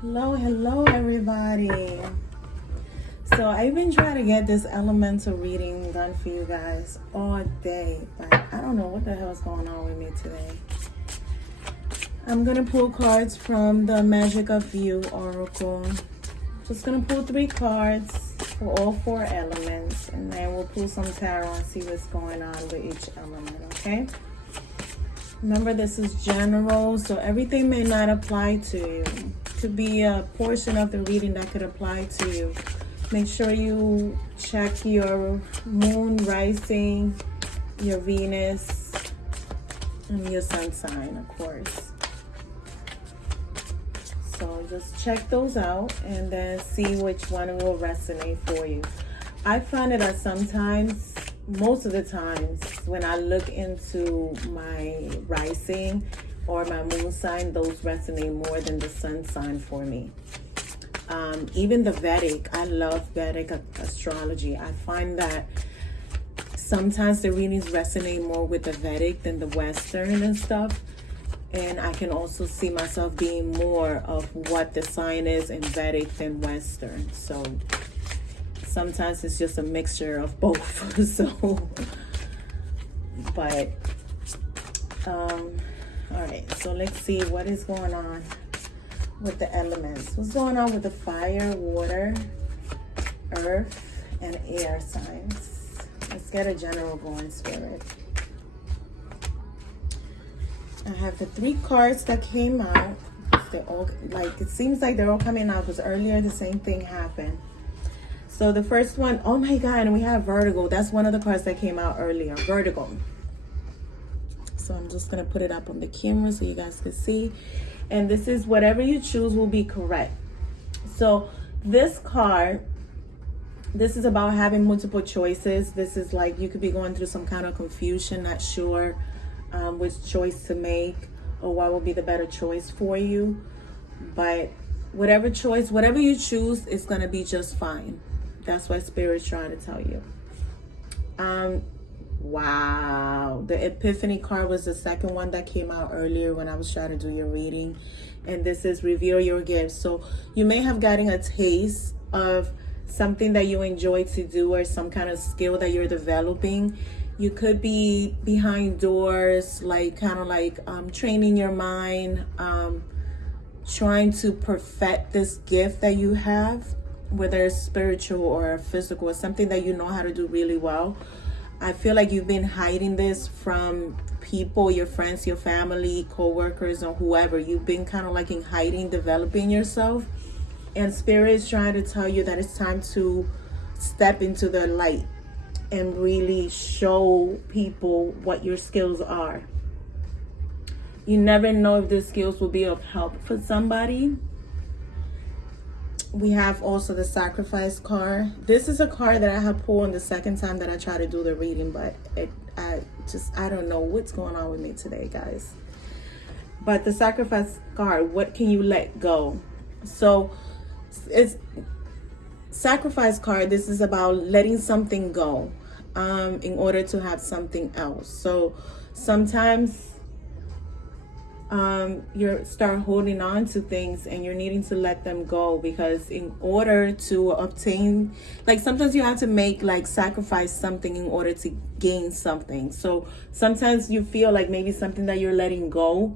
Hello everybody. So I've been trying to get this elemental reading done for you guys all day, but I don't know what the hell is going on with me today. I'm gonna pull cards from the Magic of You Oracle. Just gonna pull 3 cards for all 4 elements, and then we'll pull some tarot and see what's going on with each element, okay? Remember, this is general, so everything may not apply to you. Could be a portion of the reading that could apply to you. Make sure you check your moon, rising, your Venus, and your sun sign, of course. So just check those out and then see which one will resonate for you. I find it that sometimes, most of the times, when I look into my rising or my moon sign, those resonate more than the sun sign for me. Even the Vedic, I love Vedic astrology. I find that sometimes the readings resonate more with the Vedic than the Western and stuff. And I can also see myself being more of what the sign is in Vedic than Western. So sometimes it's just a mixture of both. All right, so let's see what is going on with the elements. What's going on with the fire, water, earth, and air signs? Let's get a general going, Spirit. I have the 3 cards that came out. They're all, like, it seems like they're all coming out because earlier the same thing happened. So the first one, oh my God, and we have Vertigo. That's one of the cards that came out earlier, Vertigo. So I'm just going to put it up on the camera so you guys can see. And this is whatever you choose will be correct. So this card, this is about having multiple choices. This is like you could be going through some kind of confusion, not sure which choice to make or what will be the better choice for you. But whatever choice, whatever you choose is going to be just fine. That's what Spirit's trying to tell you. Wow, the Epiphany card was the second one that came out earlier when I was trying to do your reading, and this is reveal your gifts. So you may have gotten a taste of something that you enjoy to do or some kind of skill that you're developing. You could be behind doors, like kind of like training your mind, trying to perfect this gift that you have, whether it's spiritual or physical, or something that you know how to do really well. I feel like you've been hiding this from people, your friends, your family, co-workers, or whoever. You've been kind of like in hiding, developing yourself. And Spirit is trying to tell you that it's time to step into the light and really show people what your skills are. You never know if the skills will be of help for somebody. We have also the Sacrifice card. This is a card that I have pulled on the second time that I try to do the reading, but I don't know what's going on with me today, guys. But the Sacrifice card, what can you let go? So it's Sacrifice card. This is about letting something go in order to have something else. So sometimes you start holding on to things and you're needing to let them go, because in order to obtain, like, sometimes you have to make, like, sacrifice something in order to gain something. So sometimes you feel like maybe something that you're letting go,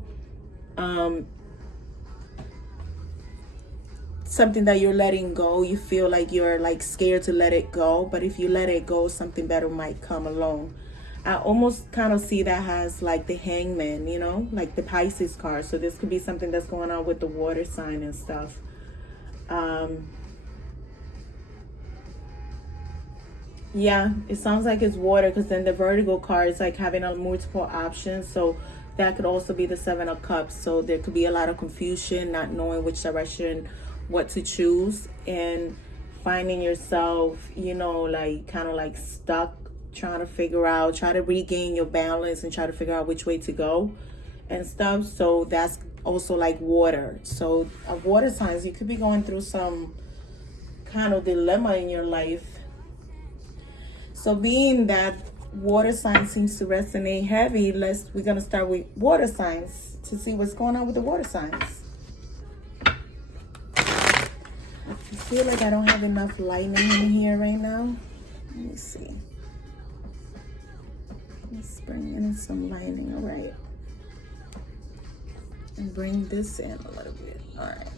you feel like you're like scared to let it go, but if you let it go, something better might come along. I almost kind of see that as like the Hangman, you know, like the Pisces card. So this could be something that's going on with the water sign and stuff. Yeah, it sounds like it's water, because then the Vertigo card is like having a multiple options. So that could also be the 7 of Cups. So there could be a lot of confusion, not knowing which direction, what to choose, and finding yourself, you know, like kind of like stuck, trying to regain your balance and try to figure out which way to go and stuff. So that's also like water. So water signs, you could be going through some kind of dilemma in your life. So being that water sign seems to resonate heavy, we're gonna start with water signs to see what's going on with the water signs. I feel like I don't have enough lighting in here right now. Let me see. Let's bring in some lighting, all right. And bring this in a little bit, all right.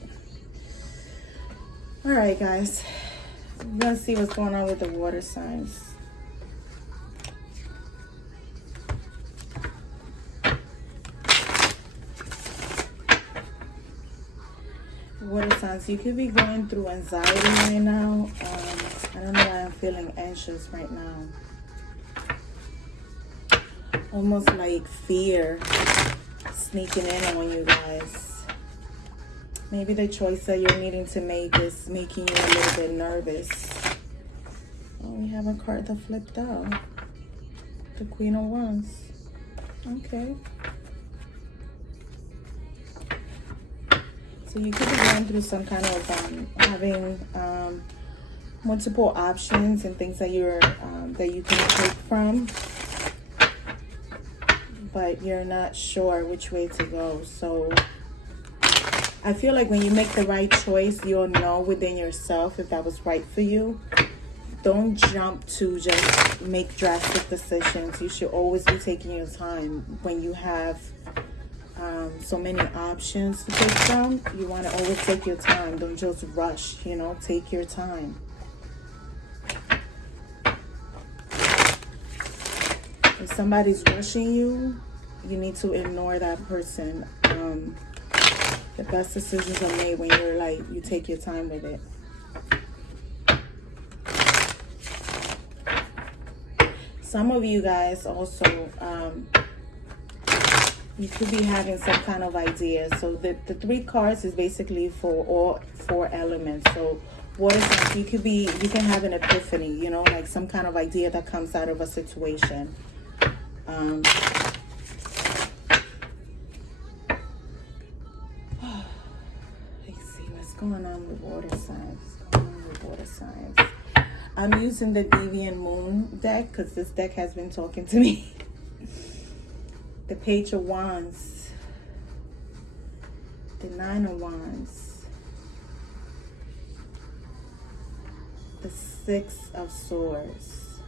All right, guys. We're gonna see what's going on with the water signs. Water signs, you could be going through anxiety right now. I don't know why I'm feeling anxious right now. Almost like fear sneaking in on you guys. Maybe the choice that you're needing to make is making you a little bit nervous. Oh, we have a card that flipped out. The Queen of Wands. Okay. So you could be going through some kind of having multiple options and things that you're that you can take from, but you're not sure which way to go. So I feel like when you make the right choice, you'll know within yourself if that was right for you. Don't jump to just make drastic decisions. You should always be taking your time. When you have so many options to pick from, you want to always take your time. Don't just rush, you know, take your time. If somebody's rushing you, you need to ignore that person. The best decisions are made when you're like, you take your time with it. Some of you guys also, you could be having some kind of idea. So the 3 cards is basically for all 4 elements. So water signs, you can have an epiphany, you know, like some kind of idea that comes out of a situation. Let's see what's going on with water signs. What's going on with water signs? I'm using the Deviant Moon deck because this deck has been talking to me. The Page of Wands, the 9 of Wands, the 6 of Swords.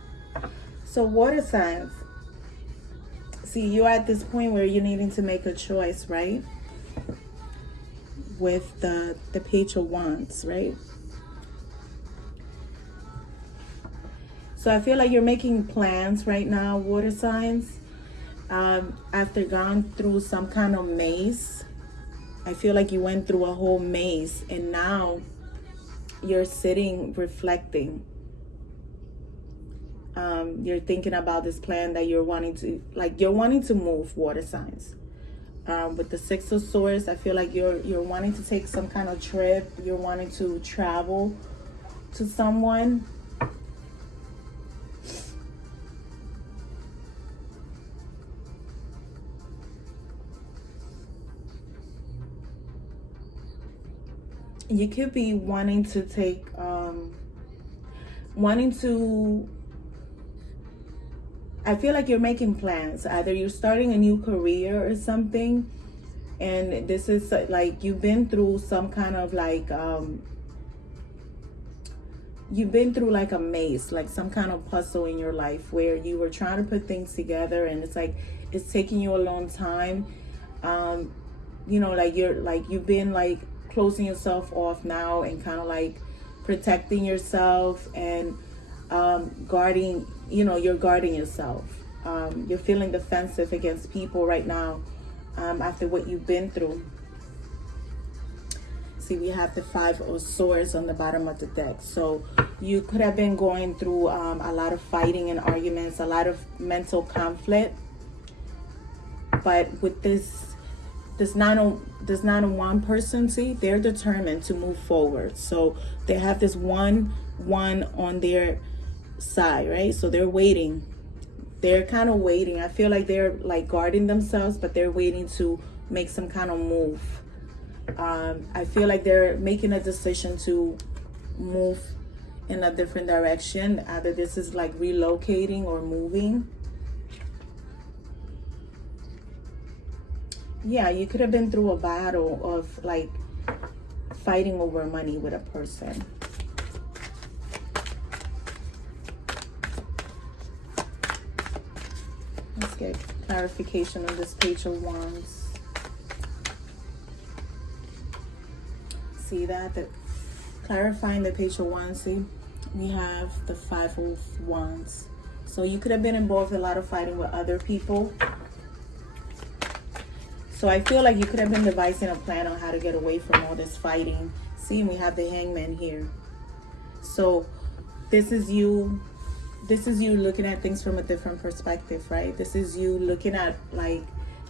So water signs, see, you're at this point where you're needing to make a choice, right? With the Page of Wands, right? So I feel like you're making plans right now, water signs. After going through some kind of maze, I feel like you went through a whole maze and now you're sitting reflecting. You're thinking about this plan that you're wanting to move, water signs. With the 6 of Swords, I feel like you're wanting to take some kind of trip. You're wanting to travel to someone. You could be wanting to take, I feel like you're making plans. Either you're starting a new career or something. And this is like, you've been through some kind of like, you've been through like a maze, like some kind of puzzle in your life where you were trying to put things together and it's like, it's taking you a long time. You know, like you've been like, closing yourself off now and kind of like protecting yourself and guarding, you know, you're guarding yourself. You're feeling defensive against people right now after what you've been through. See, we have the 5 of Swords on the bottom of the deck. So you could have been going through a lot of fighting and arguments, a lot of mental conflict. But with this nine of one person, see, they're determined to move forward. So they have this one on their side, right? So they're waiting. They're kind of waiting. I feel like they're like guarding themselves, but they're waiting to make some kind of move. I feel like they're making a decision to move in a different direction. Either this is like relocating or moving. Yeah, you could have been through a battle of like fighting over money with a person. Let's get clarification on this Page of Wands. See that? Clarifying the Page of Wands. See, we have the Five of Wands. So you could have been involved in a lot of fighting with other people. So I feel like you could have been devising a plan on how to get away from all this fighting. See, we have the Hangman here. So this is you looking at things from a different perspective, right? This is you looking at like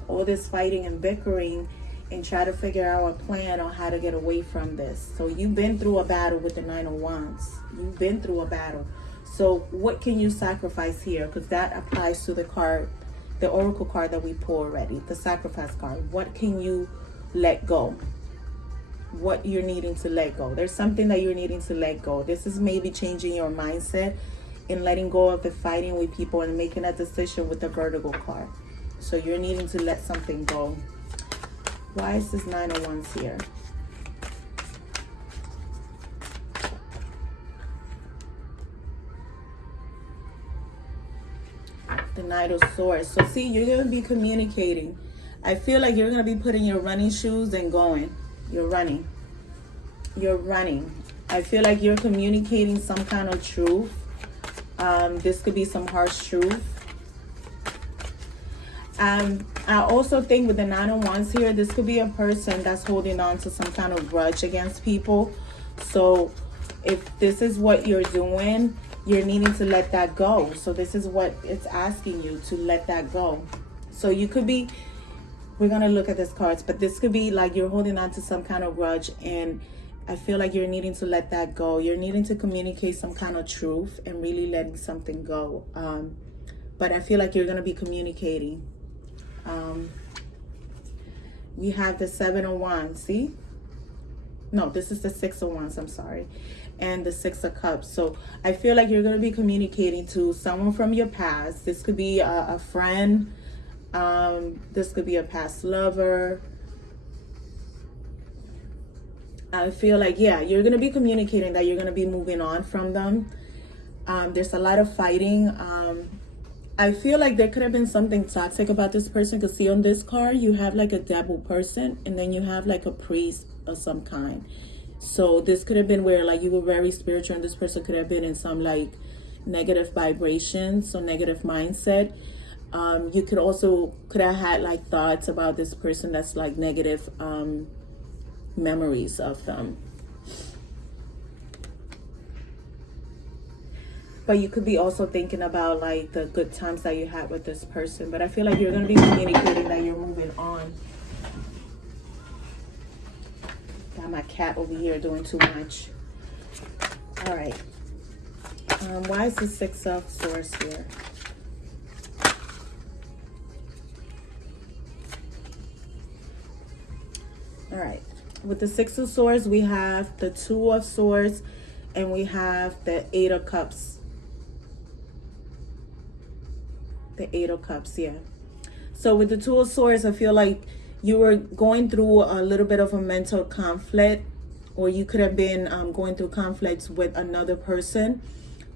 all this fighting and bickering and try to figure out a plan on how to get away from this. So you've been through a battle with the Nine of Wands. You've been through a battle. So what can you sacrifice here? Because that applies to the card, the Oracle card that we pulled already, the Sacrifice card. What can you let go? What you're needing to let go. There's something that you're needing to let go. This is maybe changing your mindset in letting go of the fighting with people and making a decision with the Vertigo card. So you're needing to let something go. Why is this Nine of Wands here? The Knight of Swords. So see, you're going to be communicating. I feel like you're going to be putting your running shoes and going. You're running. You're running. I feel like you're communicating some kind of truth. This could be some harsh truth. I also think with the Nine of Wands here, this could be a person that's holding on to some kind of grudge against people. So if this is what you're doing, you're needing to let that go. So this is what it's asking you to let that go. So you could be, we're going to look at these cards, but this could be like you're holding on to some kind of grudge, and I feel like you're needing to let that go. You're needing to communicate some kind of truth and really letting something go. But I feel like you're going to be communicating. We have the Seven of Wands, see? No, this is the Six of Wands, I'm sorry. And the Six of Cups. So I feel like you're going to be communicating to someone from your past. This could be a friend. This could be a past lover. I feel like, yeah, you're going to be communicating that you're going to be moving on from them. There's a lot of fighting. I feel like there could have been something toxic about this person. Because see, on this card, you have like a devil person, and then you have like a priest of some kind. So this could have been where like you were very spiritual, and this person could have been in some like negative vibrations, so negative mindset. You could have had like thoughts about this person that's like negative memories of them. But you could be also thinking about like the good times that you had with this person. But I feel like you're going to be communicating that you're moving on. Got my cat over here doing too much. All right. Why is the Six of Swords here? All right. With the Six of Swords, we have the Two of Swords, and we have the Eight of Cups. The Eight of Cups, yeah. So with the Two of Swords, I feel like you were going through a little bit of a mental conflict, or you could have been going through conflicts with another person.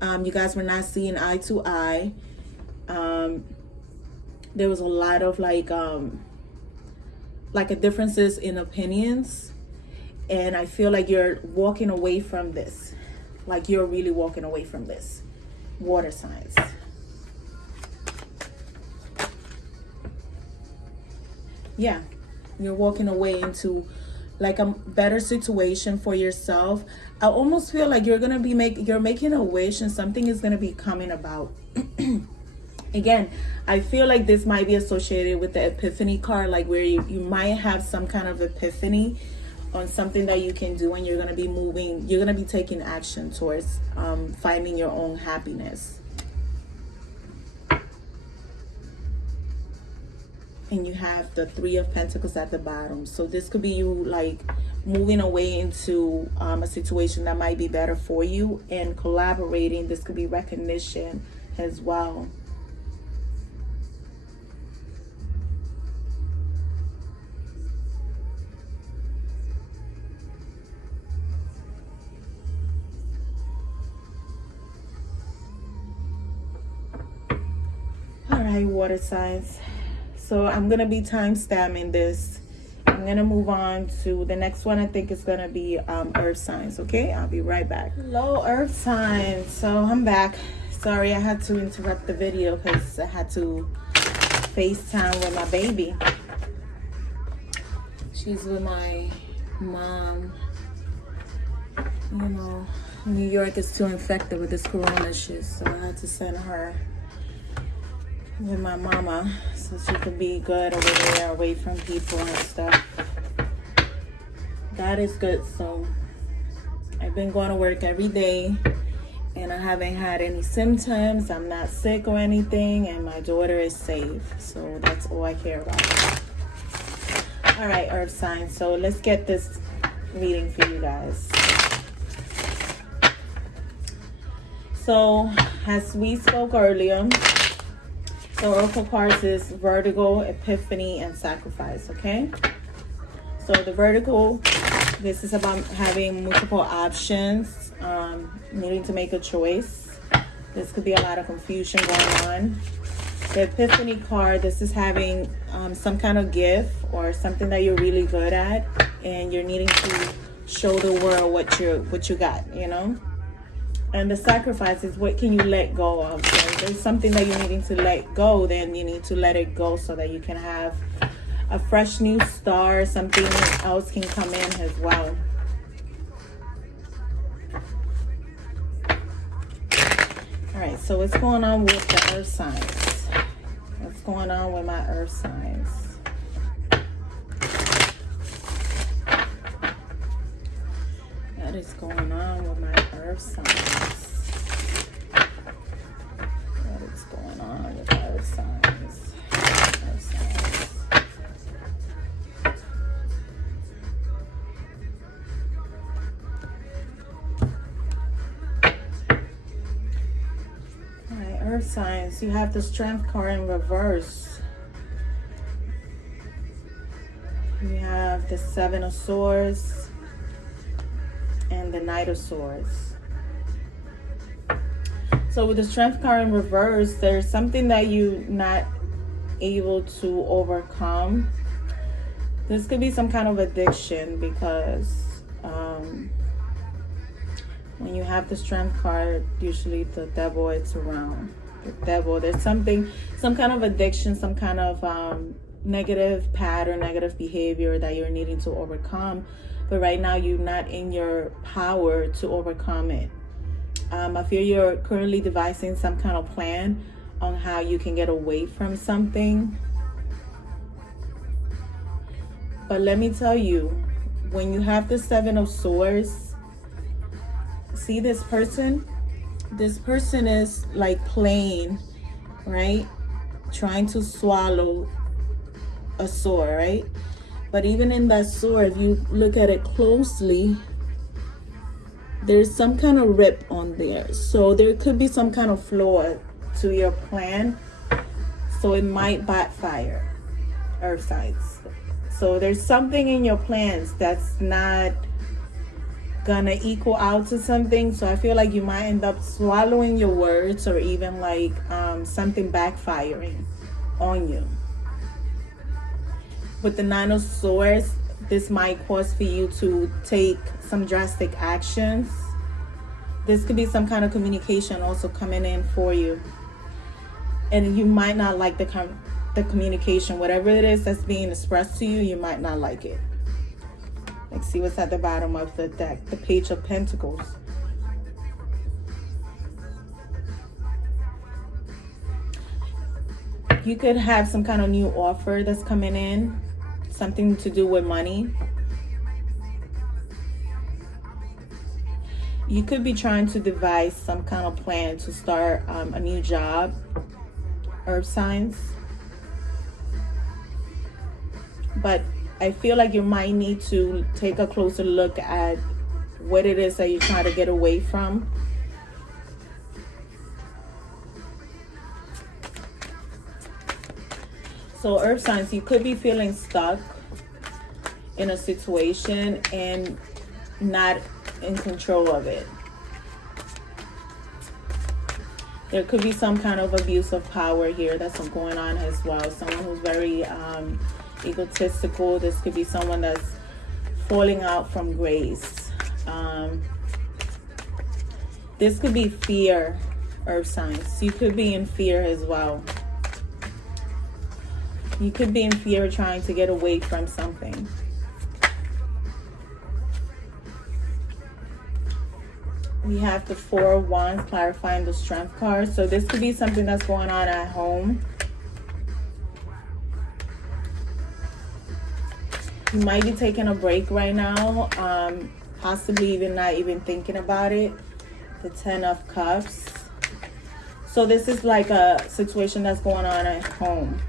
You guys were not seeing eye to eye. There was a lot of like a differences in opinions, and I feel like you're walking away from this. Like you're really walking away from this. Water signs. Yeah, you're walking away into like a better situation for yourself. I almost feel like you're gonna be you're making a wish, and something is gonna be coming about. Again, I feel like this might be associated with the Epiphany card, like where you might have some kind of epiphany on something that you can do, and you're gonna be moving. You're gonna be taking action towards finding your own happiness. And you have the Three of Pentacles at the bottom. So this could be you like moving away into a situation that might be better for you, and collaborating. This could be recognition as well. right, water signs. So I'm going to be time stamping this. I'm going to move on to the next one. I think it's going to be earth signs. Okay, I'll be right back. Hello, earth signs. So I'm back. Sorry, I had to interrupt the video because I had to FaceTime with my baby. She's with my mom. You know, New York is too infected with this corona shit, so I had to send her with my mama so she could be good over there, away from people and stuff. God is good. So I've been going to work every day and I haven't had any symptoms. I'm not sick or anything, and my daughter is safe. So that's all I care about. All right, earth signs. So let's get this reading for you guys. So as we spoke earlier, the oracle cards is vertigo, epiphany, and sacrifice. Okay, so the vertigo, this is about having multiple options, needing to make a choice. This could be a lot of confusion going on. The epiphany card, this is having some kind of gift or something that you're really good at, and you're needing to show the world what you got, you know. And the sacrifice is what can you let go of. So if there's something that you're needing to let go, then you need to let it go so that you can have a fresh new start. Something else can come in as well. All right, so what's going on with the earth signs? What's going on with my earth signs? What is going on with my earth signs? What is going on with earth signs? Earth signs. All right, earth signs. You have the strength card in reverse. You have the 7 of swords and the Knight of Swords. So with the strength card in reverse, there's something that you're not able to overcome. This could be some kind of addiction, because when you have the strength card, usually the devil is around. The devil, there's some kind of addiction, some kind of negative pattern, negative behavior that you're needing to overcome. But right now, you're not in your power to overcome it. I feel you're currently devising some kind of plan on how you can get away from something. But let me tell you, when you have the 7 of Swords, see this person? This person is like playing, right? Trying to swallow a sword, right? But even in that sword, if you look at it closely, there's some kind of rip on there. So there could be some kind of flaw to your plan. So it might backfire, earth signs. So there's something in your plans that's not gonna equal out to something. So I feel like you might end up swallowing your words, or even like something backfiring on you. With the 9 of Swords, this might cause for you to take some drastic actions. This could be some kind of communication also coming in for you. And you might not like the communication. Whatever it is that's being expressed to you, you might not like it. Let's see what's at the bottom of the deck. The Page of Pentacles. You could have some kind of new offer that's coming in. Something to do with money. You could be trying to devise some kind of plan to start a new job. Earth signs. But I feel like you might need to take a closer look at what it is that you're trying to get away from. So earth signs, you could be feeling stuck in a situation and not in control of it. There could be some kind of abuse of power here that's going on as well. Someone who's very egotistical. This could be someone that's falling out from grace. This could be fear, earth signs. You could be in fear as well. You could be in fear trying to get away from something. We have the Four of Wands, clarifying the Strength card. So this could be something that's going on at home. You might be taking a break right now. Possibly even not even thinking about it. The Ten of Cups. So this is like a situation that's going on at home.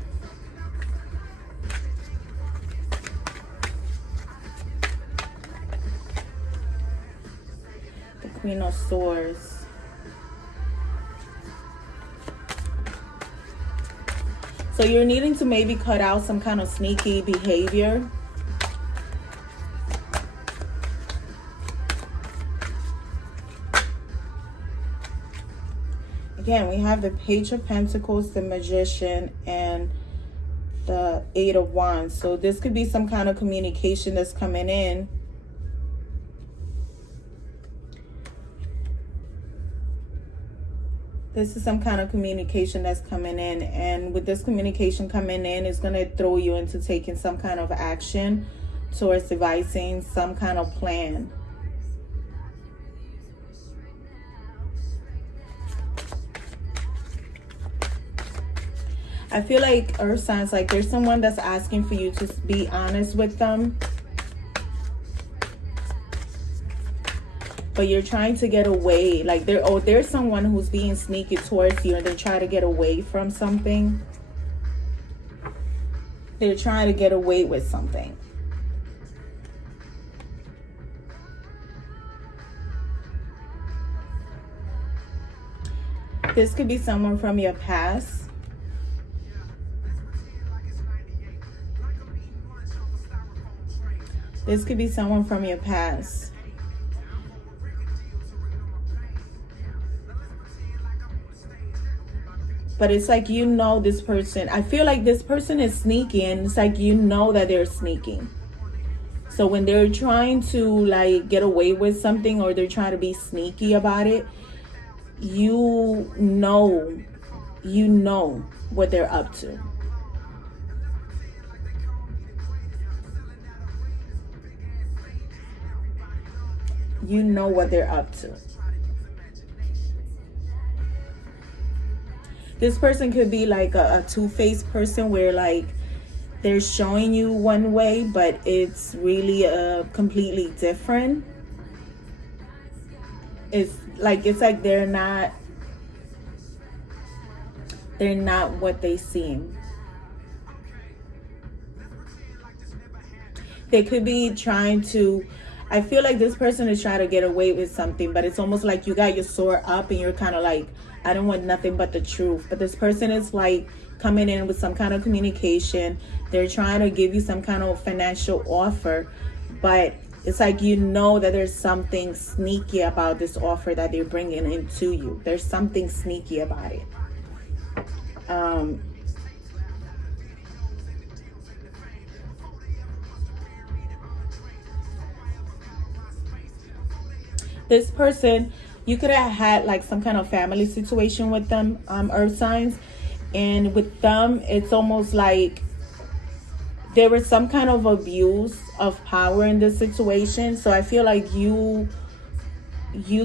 Queen of Swords. So you're needing to maybe cut out some kind of sneaky behavior. Again, we have the Page of Pentacles, the Magician, and the Eight of Wands. So this could be some kind of communication that's coming in. This is some kind of communication that's coming in. And with this communication coming in, it's going to throw you into taking some kind of action towards devising some kind of plan. I feel like earth signs, like there's someone that's asking for you to be honest with them. But you're trying to get away. Like there's someone who's being sneaky towards you and they try to get away from something. They're trying to get away with something. This could be someone from your past. This could be someone from your past. But it's like, you know, this person, I feel like this person is sneaky, and it's like, you know that they're sneaking. So when they're trying to like get away with something, or they're trying to be sneaky about it, you know what they're up to. You know what they're up to. This person could be like a two-faced person, where like they're showing you one way, but it's really completely different. It's like they're not what they seem. They could be trying to, I feel like this person is trying to get away with something, but it's almost like you got your sword up and you're kind of like, I don't want nothing but the truth. But this person is like coming in with some kind of communication. They're trying to give you some kind of financial offer, but it's like, you know that there's something sneaky about this offer that they're bringing into you. There's something sneaky about it. This person, you could have had like some kind of family situation with them, earth signs. And with them, it's almost like there was some kind of abuse of power in this situation. So I feel like you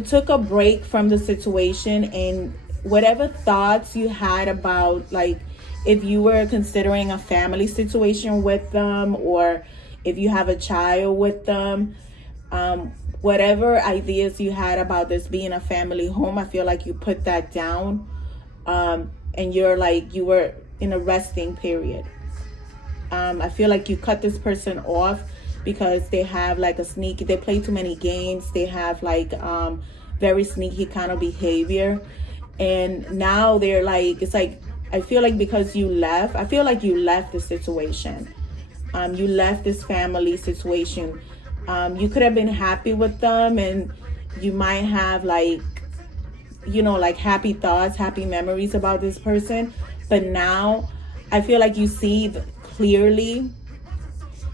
took a break from the situation, and whatever thoughts you had about, like, if you were considering a family situation with them, or if you have a child with them, whatever ideas you had about this being a family home, I feel like you put that down, and you were in a resting period. I feel like you cut this person off because they have like they play too many games. They have like very sneaky kind of behavior, and now they're like, it's like, I feel like because you left, the situation. You left this family situation. You could have been happy with them, and you might have like you know, like happy thoughts, happy memories about this person. But now I feel like you see clearly,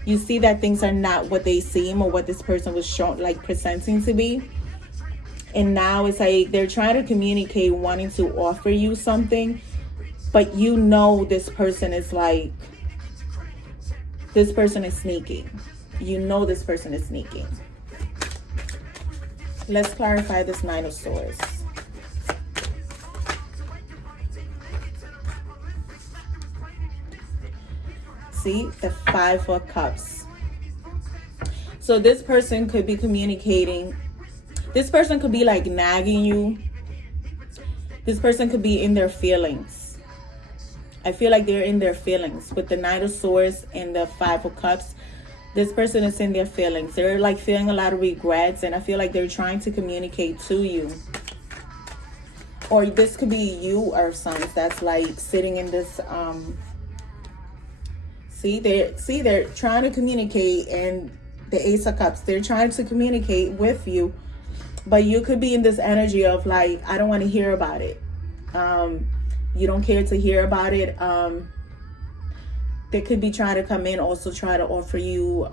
you see that things are not what they seem or what this person was shown, like presenting to be. And now it's like they're trying to communicate, wanting to offer you something, but you know this person is like, this person is sneaking. You know this person is sneaking. Let's clarify this Nine of Swords. See, the Five of Cups. So this person could be communicating. This person could be like nagging you. This person could be in their feelings. I feel like they're in their feelings. With the Knight of Swords and the Five of Cups, this person is in their feelings. They're like feeling a lot of regrets, and I feel like they're trying to communicate to you. Or this could be you, Earth signs, that's like sitting in this they're trying to communicate, and the Ace of Cups, they're trying to communicate with you, but you could be in this energy of like, I don't want to hear about it. You don't care to hear about it. They could be trying to come in, also try to offer you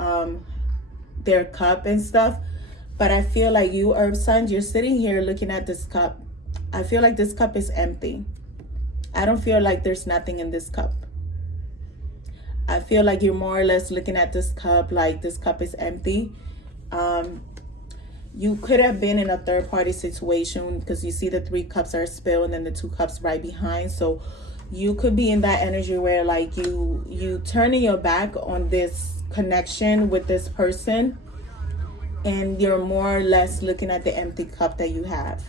their cup and stuff. But I feel like you, Earth signs, you're sitting here looking at this cup. I feel like this cup is empty. I don't feel like there's nothing in this cup. I feel like you're more or less looking at this cup like this cup is empty. You could have been in a third-party situation because you see the 3 cups are spilled and then the 2 cups right behind. So you could be in that energy where like you turning your back on this connection with this person, and you're more or less looking at the empty cup that you have.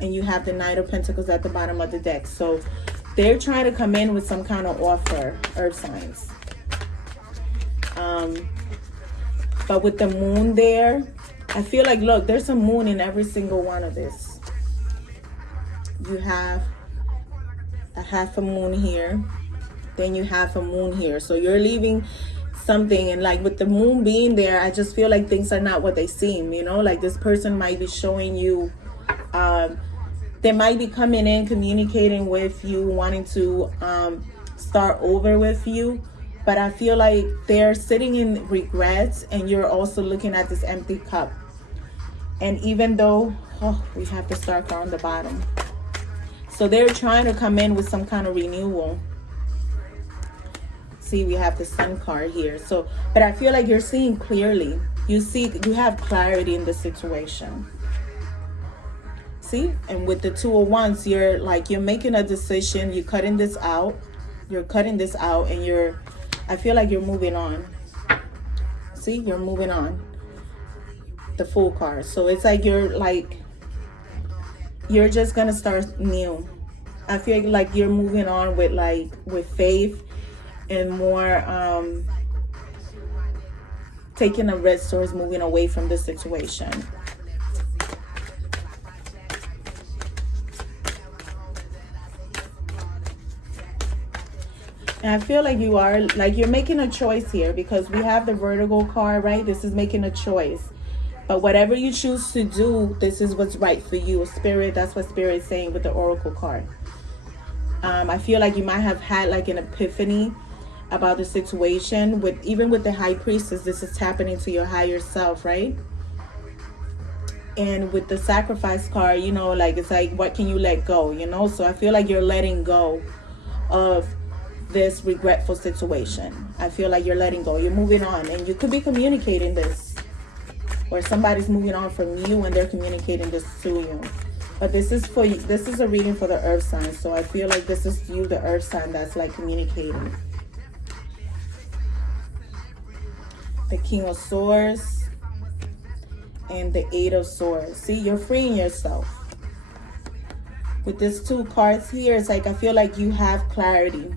And you have the Knight of Pentacles at the bottom of the deck. So they're trying to come in with some kind of offer, Earth signs. But with the Moon there, I feel like, look, there's a moon in every single one of this. You have a half a moon here. Then you have a moon here. So you're leaving something, and like with the moon being there, I just feel like things are not what they seem, you know? Like this person might be showing you, they might be coming in, communicating with you, wanting to start over with you. But I feel like they're sitting in regrets, and you're also looking at this empty cup. And even though, we have the Star card on the bottom. So they're trying to come in with some kind of renewal. See, we have the Sun card here. So, but I feel like you're seeing clearly. You have clarity in the situation. See, and with the Two of Wands, you're making a decision. You're cutting this out. And I feel like you're moving on. See, you're moving on. The Fool card. So it's like you're just gonna start new. I feel like you're moving on with faith and more taking a risk towards moving away from the situation. And I feel like you're making a choice here, because we have the Vertigo card, right? This is making a choice. But whatever you choose to do, this is what's right for you. Spirit, that's what Spirit is saying with the Oracle card. I feel like you might have had like an epiphany about the situation. Even with the High Priestess, this is tapping into your higher self, right? And with the Sacrifice card, you know, like it's like, what can you let go, you know? So I feel like you're letting go of this regretful situation. I feel like you're letting go. You're moving on, and you could be communicating this, or somebody's moving on from you and they're communicating this to you. But this is for you. This is a reading for the Earth sign. So I feel like this is you, the Earth sign, that's like communicating. The King of Swords and the Eight of Swords. See, you're freeing yourself. With these 2 cards here, it's like I feel like you have clarity.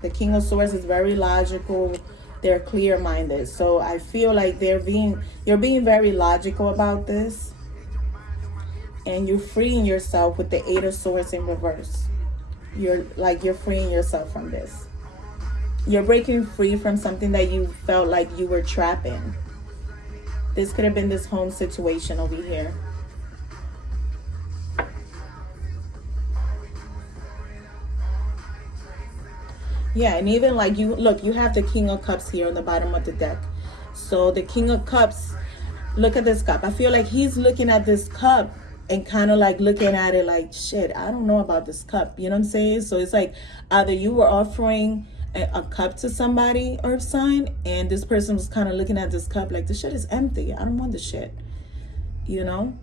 The King of Swords is very logical. They're clear-minded. So I feel like you're being very logical about this. And you're freeing yourself with the Eight of Swords in reverse. You're freeing yourself from this. You're breaking free from something that you felt like you were trapped in. This could have been this home situation over here. Yeah, and even like you look, you have the King of Cups here on the bottom of the deck. So the King of Cups, look at this cup. I feel like he's looking at this cup and kind of like looking at it like, shit, I don't know about this cup. You know what I'm saying? So it's like either you were offering a cup to somebody, earth sign, and this person was kind of looking at this cup like, the shit is empty. I don't want the shit. You know?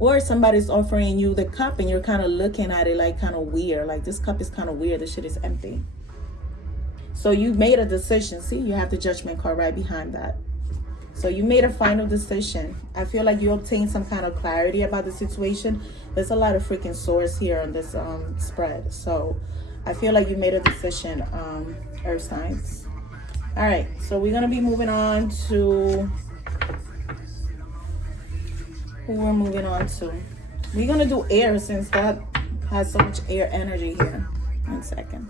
Or somebody's offering you the cup and you're kind of looking at it like kind of weird. Like, this cup is kind of weird. This shit is empty. So you made a decision. See, you have the Judgment card right behind that. So you made a final decision. I feel like you obtained some kind of clarity about the situation. There's a lot of freaking swords here on this spread. So I feel like you made a decision, earth signs. All right, so we're going to be moving on to... who we're moving on to. We're going to do air since that has so much air energy here. 1 second.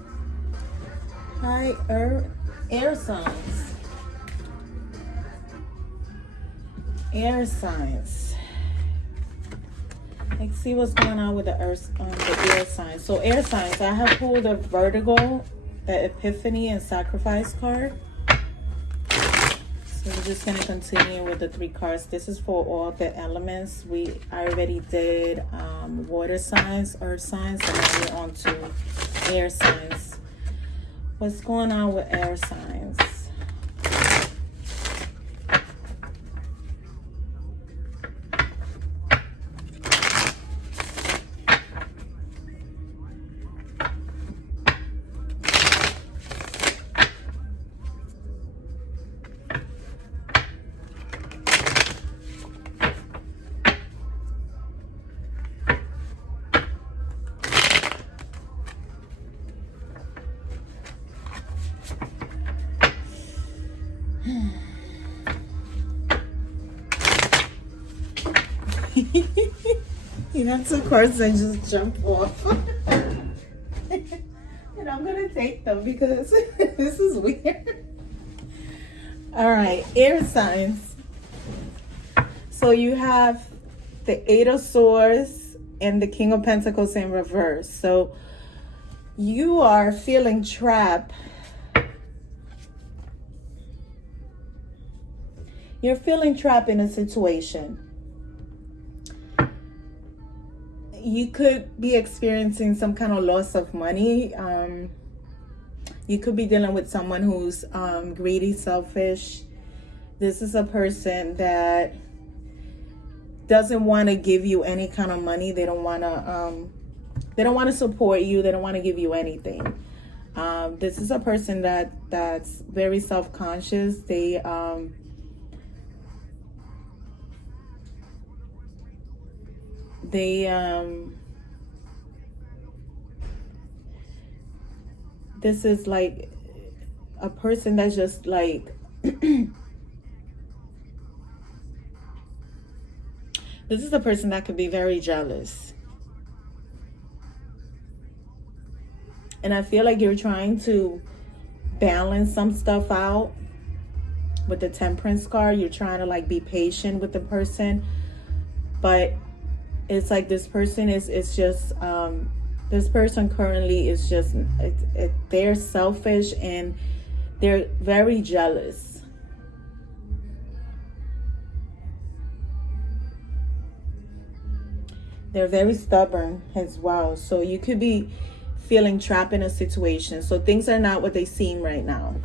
Hi, air signs. Air signs. Let's see what's going on with the the air signs. So air signs, I have pulled the Vertigo, the Epiphany, and Sacrifice card. So we're just going to continue with the 3 cards. This is for all the elements. I already did water signs, earth signs, and now we're on to air signs. What's going on with air signs? You know, 2 cards and just jump off. And I'm gonna take them because this is weird. All right, air signs. So you have the 8 of Swords and the King of Pentacles in reverse. So you are feeling trapped. You're feeling trapped in a situation. You could be experiencing some kind of loss of money. You could be dealing with someone who's greedy, selfish. This is a person that doesn't want to give you any kind of money. They don't want to support you. They don't want to give you anything. This is a person that's very self-conscious. This is like a person that's just like this is a person that could be very jealous. And I feel like you're trying to balance some stuff out with the Temperance card. You're trying to like be patient with the person, but it's like this person is just this person currently is just they're selfish and they're very jealous. They're very stubborn as well. So you could be feeling trapped in a situation. So things are not what they seem right now.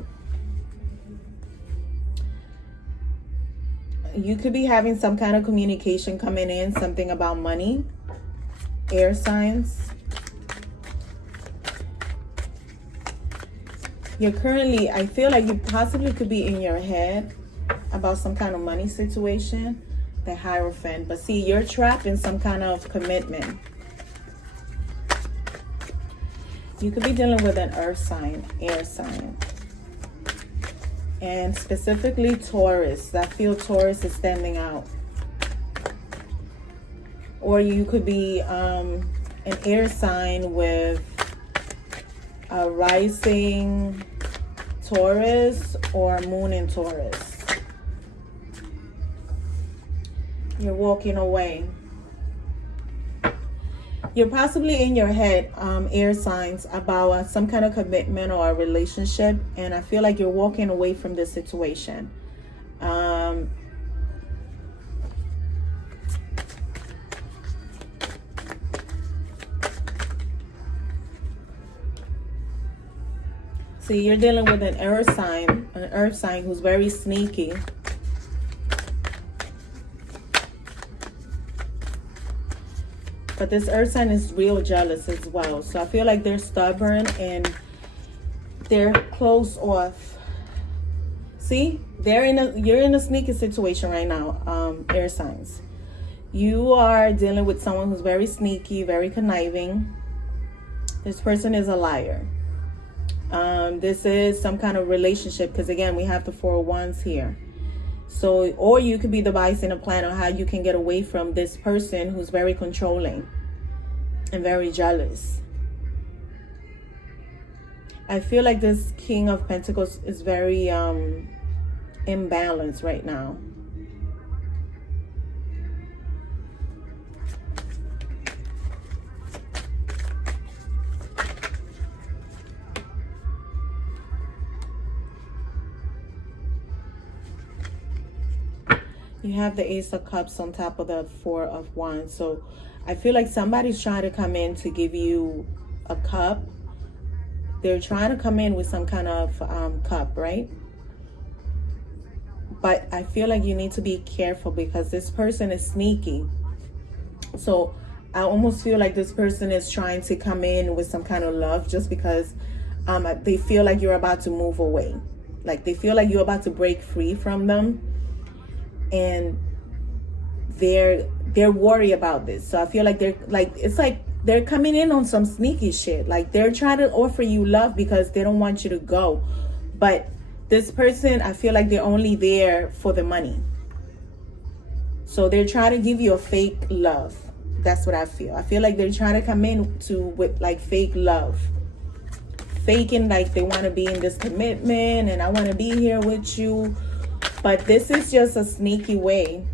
You could be having some kind of communication coming in, something about money. Air signs. You're currently, I feel like you possibly could be in your head about some kind of money situation. The Hierophant. But see, you're trapped in some kind of commitment. You could be dealing with an earth sign, air sign. And specifically Taurus. I feel Taurus is standing out. Or you could be an air sign with a rising Taurus or moon in Taurus. You're walking away. You're possibly in your head, air signs, about some kind of commitment or a relationship, and I feel like you're walking away from this situation. See, you're dealing with an earth sign who's very sneaky. But this earth sign is real jealous as well. So I feel like they're stubborn and they're closed off. See, you're in a sneaky situation right now, air signs. You are dealing with someone who's very sneaky, very conniving. This person is a liar. This is some kind of relationship, because again, we have the Four of Wands here. So, or you could be devising a plan on how you can get away from this person who's very controlling and very jealous. I feel like this King of Pentacles is very imbalanced right now. You have the Ace of Cups on top of the Four of Wands. So I feel like somebody's trying to come in to give you a cup. They're trying to come in with some kind of cup, right? But I feel like you need to be careful because this person is sneaky. So I almost feel like this person is trying to come in with some kind of love just because they feel like you're about to move away. Like they feel like you're about to break free from them. And they're worried about this. So I feel like it's like they're coming in on some sneaky shit. Like they're trying to offer you love because they don't want you to go. But this person, I feel like they're only there for the money. So they're trying to give you a fake love. That's what I feel. I feel like they're trying to come in with like fake love. Faking like they want to be in this commitment and I want to be here with you. But this is just a sneaky way.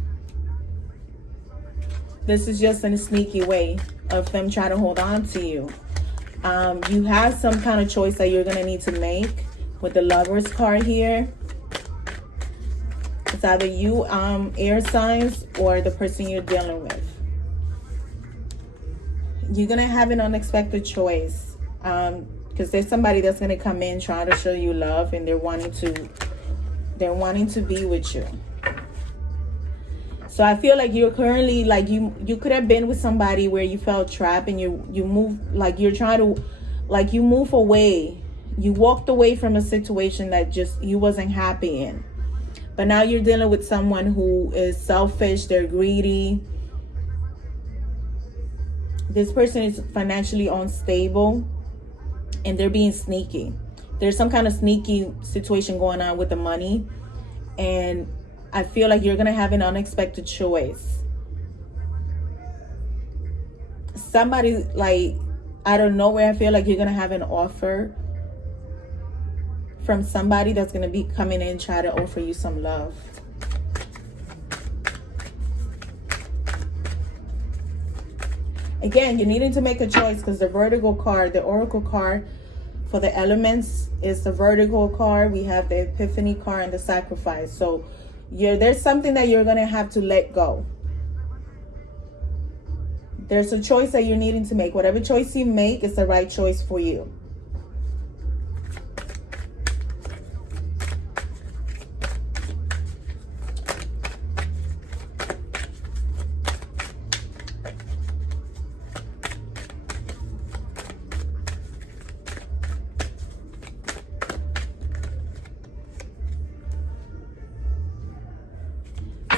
This is just a sneaky way of them trying to hold on to you. You have some kind of choice that you're going to need to make with the Lovers card here. It's either you, air signs, or the person you're dealing with. You're going to have an unexpected choice. Because there's somebody that's going to come in trying to show you love and they're wanting to be with you. So I feel like you're currently like you could have been with somebody where you felt trapped and you move, like you're trying to, like you move away. You walked away from a situation that just you wasn't happy in. But now you're dealing with someone who is selfish, they're greedy. This person is financially unstable and they're being sneaky. There's some kind of sneaky situation going on with the money. And I feel like you're going to have an unexpected choice. Somebody, like, out of nowhere, I feel like you're going to have an offer from somebody that's going to be coming in, try to offer you some love. Again, you're needing to make a choice because the Vertigo card, the Oracle card, for the elements is the Vertigo card. We have the Epiphany card and the Sacrifice. So there's something that you're going to have to let go. There's a choice that you're needing to make. Whatever choice you make is the right choice for you.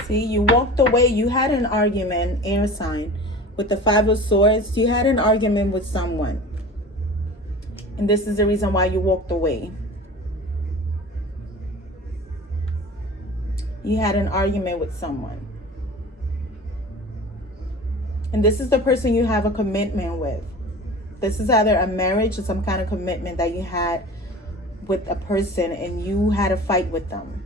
See, you walked away. You had an argument, air sign, with the Five of Swords. You had an argument with someone. And this is the reason why you walked away. You had an argument with someone. And this is the person you have a commitment with. This is either a marriage or some kind of commitment that you had with a person and you had a fight with them.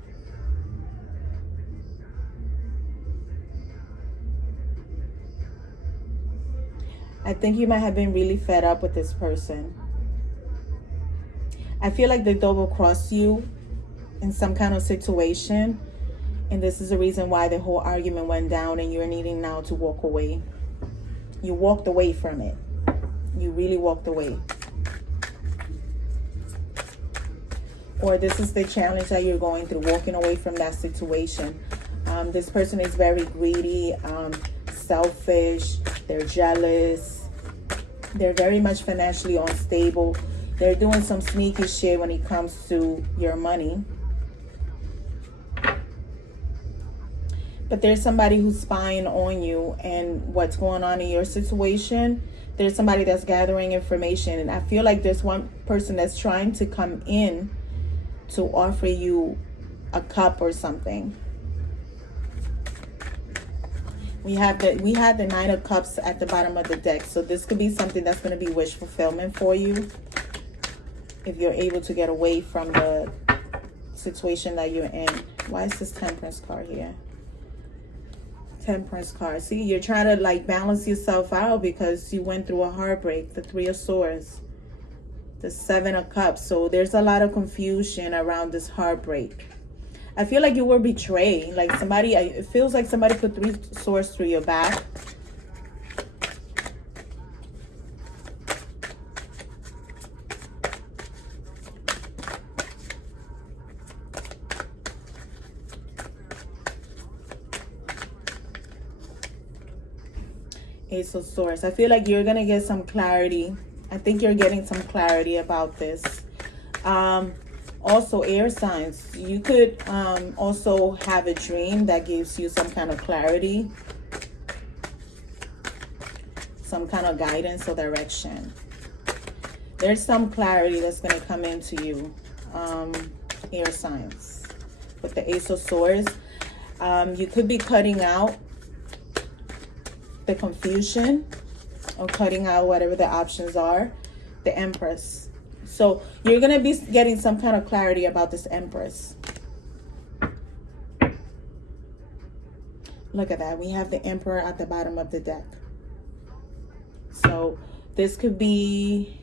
I think you might have been really fed up with this person. I feel like they double crossed you in some kind of situation. And this is the reason why the whole argument went down and you're needing now to walk away. You walked away from it. You really walked away. Or this is the challenge that you're going through, walking away from that situation. This person is very greedy, selfish, they're jealous. They're very much financially unstable. They're doing some sneaky shit when it comes to your money. But there's somebody who's spying on you and what's going on in your situation. There's somebody that's gathering information. And I feel like there's one person that's trying to come in to offer you a cup or something. We had the Nine of Cups at the bottom of the deck. So this could be something that's going to be wish fulfillment for you. If you're able to get away from the situation that you're in. Why is this Temperance card here? Temperance card. See, you're trying to like balance yourself out because you went through a heartbreak. The Three of Swords. The Seven of Cups. So there's a lot of confusion around this heartbreak. I feel like you were betrayed. Like somebody, it feels like somebody put three swords through your back. Ace of Swords. I feel like you're going to get some clarity. I think you're getting some clarity about this. Also, air signs. You could also have a dream that gives you some kind of clarity. Some kind of guidance or direction. There's some clarity that's going to come into you. Air signs. With the Ace of Swords. You could be cutting out the confusion or cutting out whatever the options are. The Empress. So you're going to be getting some kind of clarity about this Empress. Look at that. We have the Emperor at the bottom of the deck. So this could be,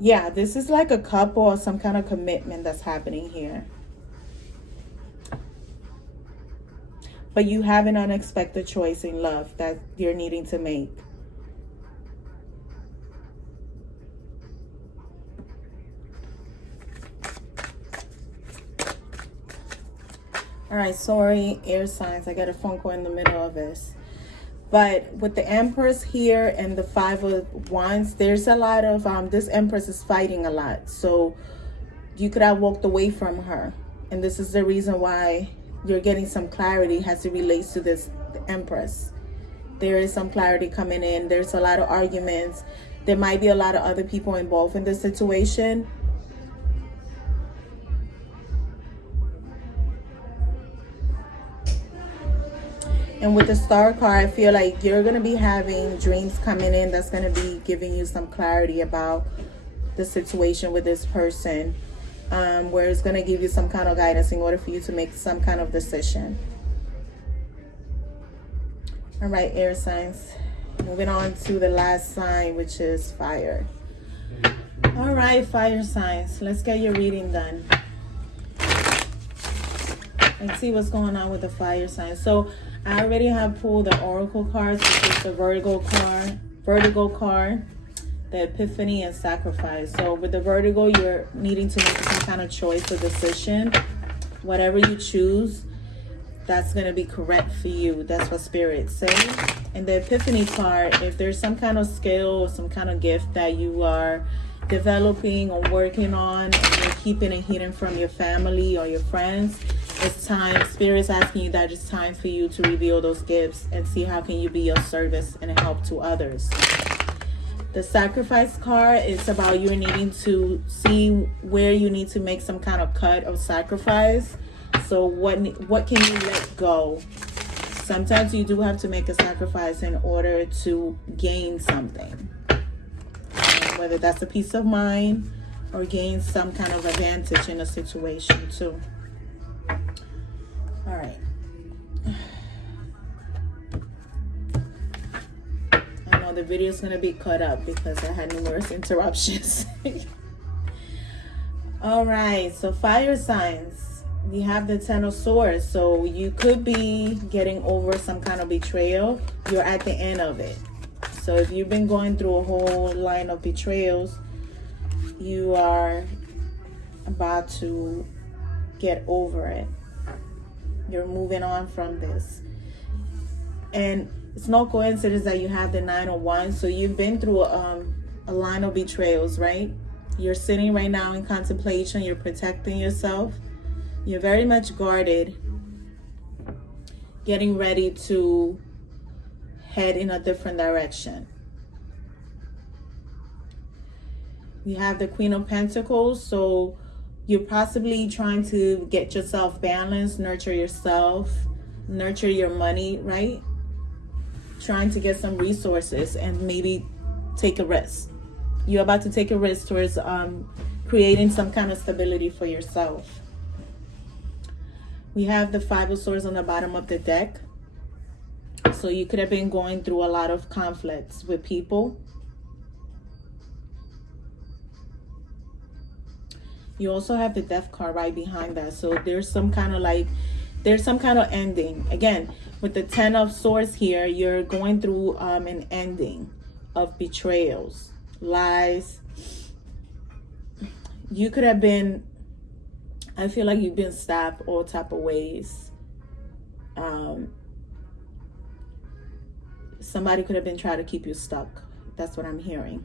yeah, this is like a couple or some kind of commitment that's happening here. But you have an unexpected choice in love that you're needing to make. All right, sorry, air signs. I got a phone call in the middle of this. But with the Empress here and the Five of Wands, there's a lot of, this Empress is fighting a lot. So you could have walked away from her. And this is the reason why you're getting some clarity as it relates to this Empress. There is some clarity coming in. There's a lot of arguments. There might be a lot of other people involved in this situation. And with the Star card, I feel like you're going to be having dreams coming in that's going to be giving you some clarity about the situation with this person, where it's going to give you some kind of guidance in order for you to make some kind of decision. All right, air signs. Moving on to the last sign, which is fire. All right, fire signs. Let's get your reading done. And see what's going on with the fire signs. So I already have pulled the Oracle cards, which is the Vertigo card, the Epiphany, and Sacrifice. So with the Vertigo, you're needing to make some kind of choice or decision. Whatever you choose, that's going to be correct for you. That's what Spirit says. And the Epiphany card, if there's some kind of skill or some kind of gift that you are developing or working on, and you're keeping it hidden from your family or your friends, it's time. Spirit's asking you that it's time for you to reveal those gifts and see how can you be of service and help to others. The Sacrifice card is about you needing to see where you need to make some kind of cut of sacrifice. So what can you let go? Sometimes you do have to make a sacrifice in order to gain something. Whether that's a peace of mind or gain some kind of advantage in a situation too. All right. I know the video is going to be cut up because I had numerous interruptions. All right, so fire signs. We have the Ten of Swords. So you could be getting over some kind of betrayal. You're at the end of it. So if you've been going through a whole line of betrayals, you are about to get over it. You're moving on from this. And it's no coincidence that you have the Nine of Wands. So you've been through a line of betrayals, right? You're sitting right now in contemplation. You're protecting yourself. You're very much guarded, getting ready to head in a different direction. You have the Queen of Pentacles. So you're possibly trying to get yourself balanced, nurture yourself, nurture your money, right? Trying to get some resources and maybe take a risk. You're about to take a risk towards creating some kind of stability for yourself. We have the Five of Swords on the bottom of the deck. So you could have been going through a lot of conflicts with people. You also have the Death card right behind that. So there's some kind of ending. Again, with the Ten of Swords here, you're going through an ending of betrayals, lies. You could have been, I feel like you've been stabbed all type of ways. Somebody could have been trying to keep you stuck. That's what I'm hearing.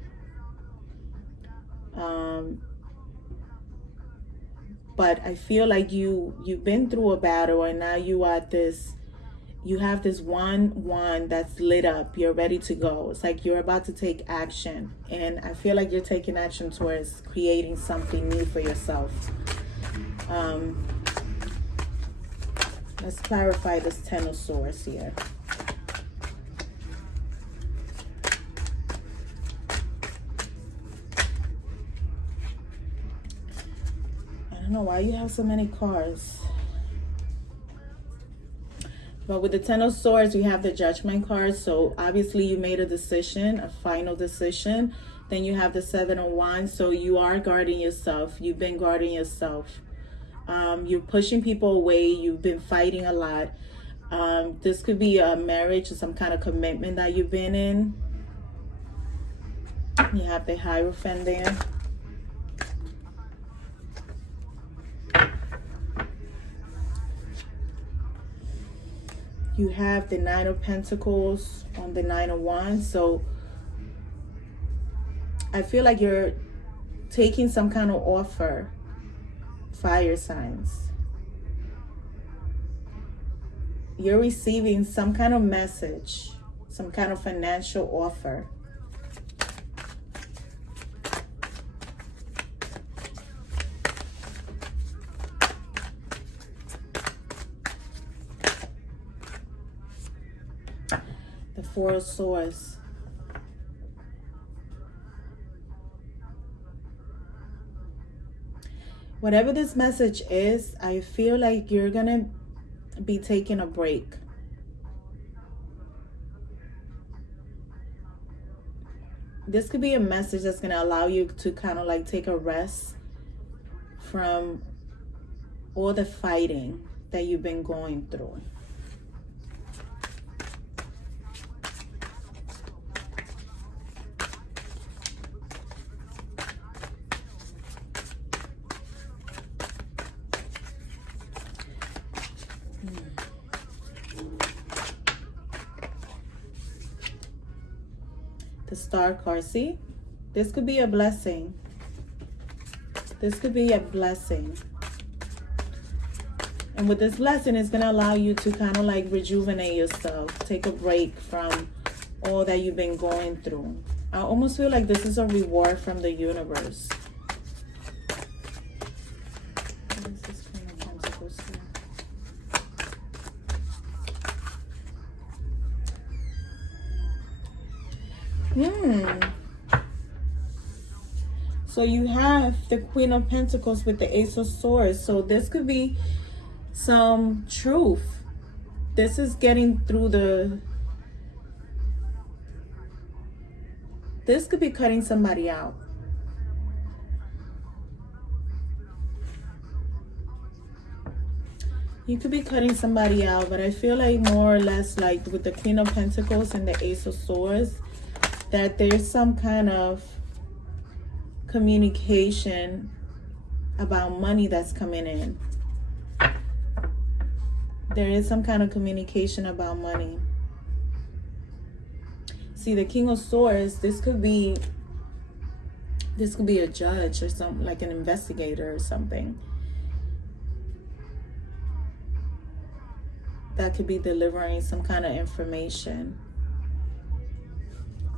But I feel like you've been through a battle, and now you have this one that's lit up. You're ready to go. It's like you're about to take action, and I feel like you're taking action towards creating something new for yourself. Let's clarify this Ten of Swords here. I don't know why you have so many cards. But with the Ten of Swords, we have the Judgment card. So obviously you made a decision, a final decision. Then you have the Seven of Wands. So you are guarding yourself. You've been guarding yourself. You're pushing people away. You've been fighting a lot. This could be a marriage or some kind of commitment that you've been in. You have the Hierophant there. You have the Nine of Pentacles on the Nine of Wands. So I feel like you're taking some kind of offer, fire signs. You're receiving some kind of message, some kind of financial offer. The Four of Swords. Whatever this message is, I feel like you're gonna be taking a break. This could be a message that's gonna allow you to kind of like take a rest from all the fighting that you've been going through. The Star card, see? This could be a blessing. This could be a blessing. And with this blessing, it's going to allow you to kind of like rejuvenate yourself. Take a break from all that you've been going through. I almost feel like this is a reward from the universe. What is this Queen of Pentacles here? So you have the Queen of Pentacles with the Ace of Swords. So this could be some truth. This is getting through the This could be cutting somebody out. You could be cutting somebody out, but I feel like more or less like with the Queen of Pentacles and the Ace of Swords, that there's some kind of communication about money that's coming in. There is some kind of communication about money. See, the King of Swords, this could be a judge or something, like an investigator or something. That could be delivering some kind of information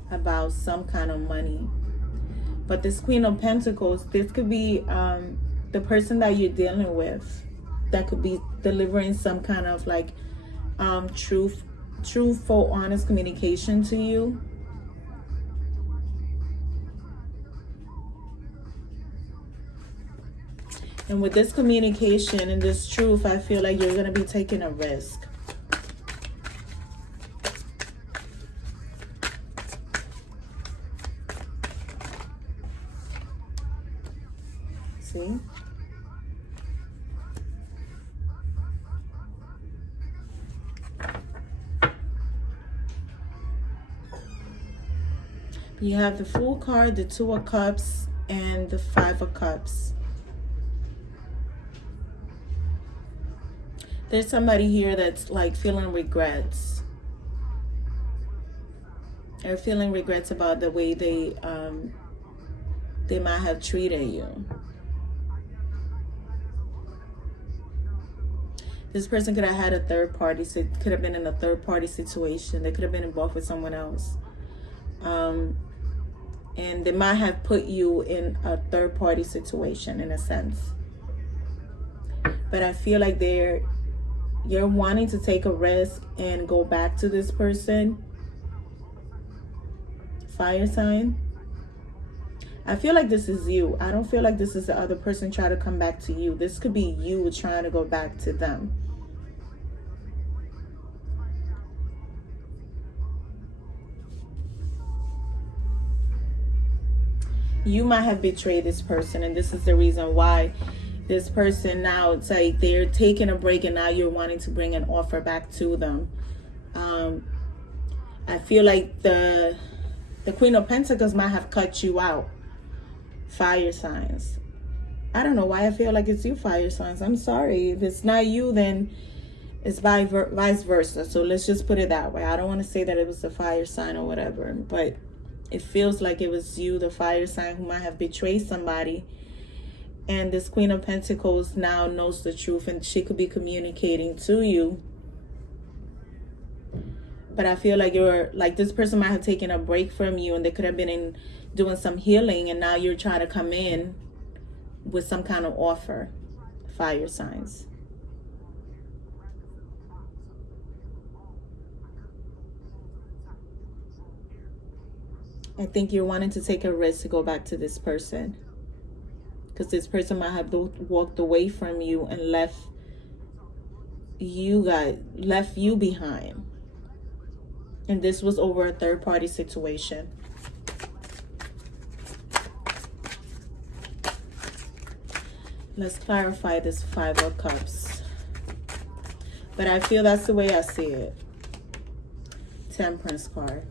about some kind of money. But this Queen of Pentacles, this could be the person that you're dealing with, that could be delivering some kind of like truthful, honest communication to you. And with this communication and this truth, I feel like you're going to be taking a risk. See? You have the Fool card, the Two of Cups, and the Five of Cups. There's somebody here that's like feeling regrets. They're feeling regrets about the way they might have treated you. This person could have had a third party, so it could have been in a third party situation. They could have been involved with someone else. And they might have put you in a third party situation in a sense. But I feel like you're wanting to take a risk and go back to this person. Fire sign. I feel like this is you. I don't feel like this is the other person trying to come back to you. This could be you trying to go back to them. You might have betrayed this person, and this is the reason why this person now, it's like they're taking a break and now you're wanting to bring an offer back to them. I feel like the Queen of Pentacles might have cut you out. Fire signs. I don't know why I feel like it's you, fire signs. I'm sorry. If it's not you, then it's vice versa. So let's just put it that way. I don't want to say that it was the fire sign or whatever, but it feels like it was you, the fire sign, who might have betrayed somebody. And this Queen of Pentacles now knows the truth, and she could be communicating to you. But I feel like this person might have taken a break from you, and they could have been doing some healing, and now you're trying to come in with some kind of offer. Fire signs. I think you're wanting to take a risk to go back to this person, because this person might have walked away from you and left you behind. And this was over a third party situation. Let's clarify this Five of Cups. But I feel that's the way I see it. Temperance card.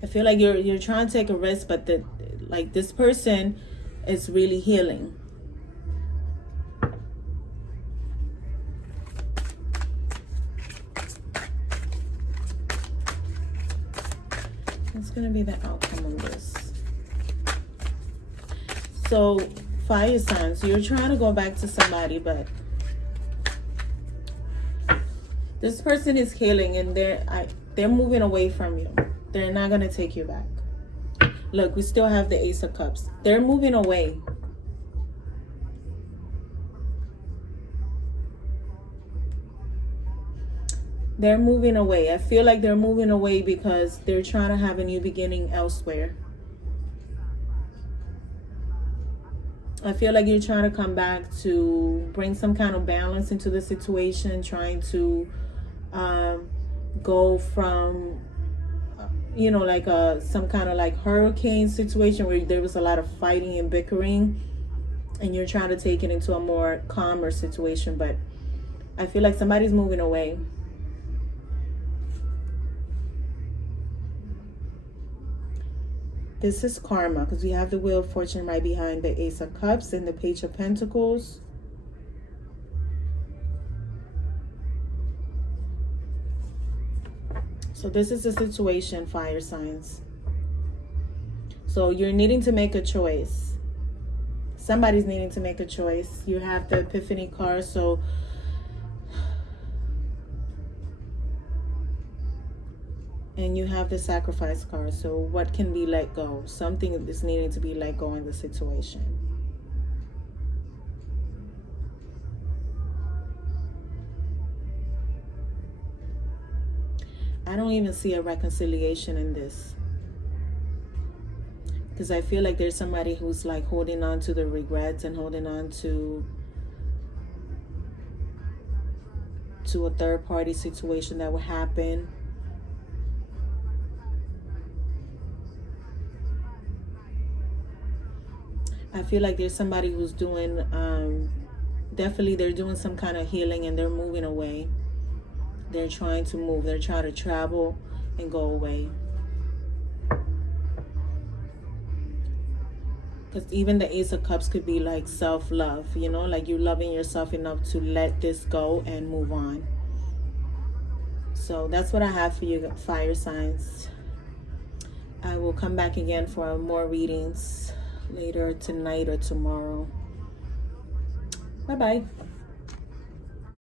I feel like you're trying to take a risk, but this person is really healing. What's going to be the outcome of this? So, fire signs, you're trying to go back to somebody, but this person is healing, and they're moving away from you. They're not going to take you back. Look, we still have the Ace of Cups. They're moving away. They're moving away. I feel like they're moving away because they're trying to have a new beginning elsewhere. I feel like you're trying to come back to bring some kind of balance into the situation, trying to go from you know, like some kind of like hurricane situation where there was a lot of fighting and bickering, and you're trying to take it into a more calmer situation. But I feel like somebody's moving away. This is karma, because we have the Wheel of Fortune right behind the Ace of Cups and the Page of Pentacles. So this is the situation, fire signs. So you're needing to make a choice. Somebody's needing to make a choice. You have the Epiphany card, so and you have the Sacrifice card. So what can be let go? Something is needing to be let go in the situation. I don't even see a reconciliation in this, because I feel like there's somebody who's like holding on to the regrets and holding on to a third party situation that will happen. I feel like there's somebody who's doing definitely they're doing some kind of healing, and they're moving away. They're trying to move. They're trying to travel and go away. Because even the Ace of Cups could be like self-love, you know, like you loving yourself enough to let this go and move on. So that's what I have for you, fire signs. I will come back again for more readings later tonight or tomorrow. Bye-bye.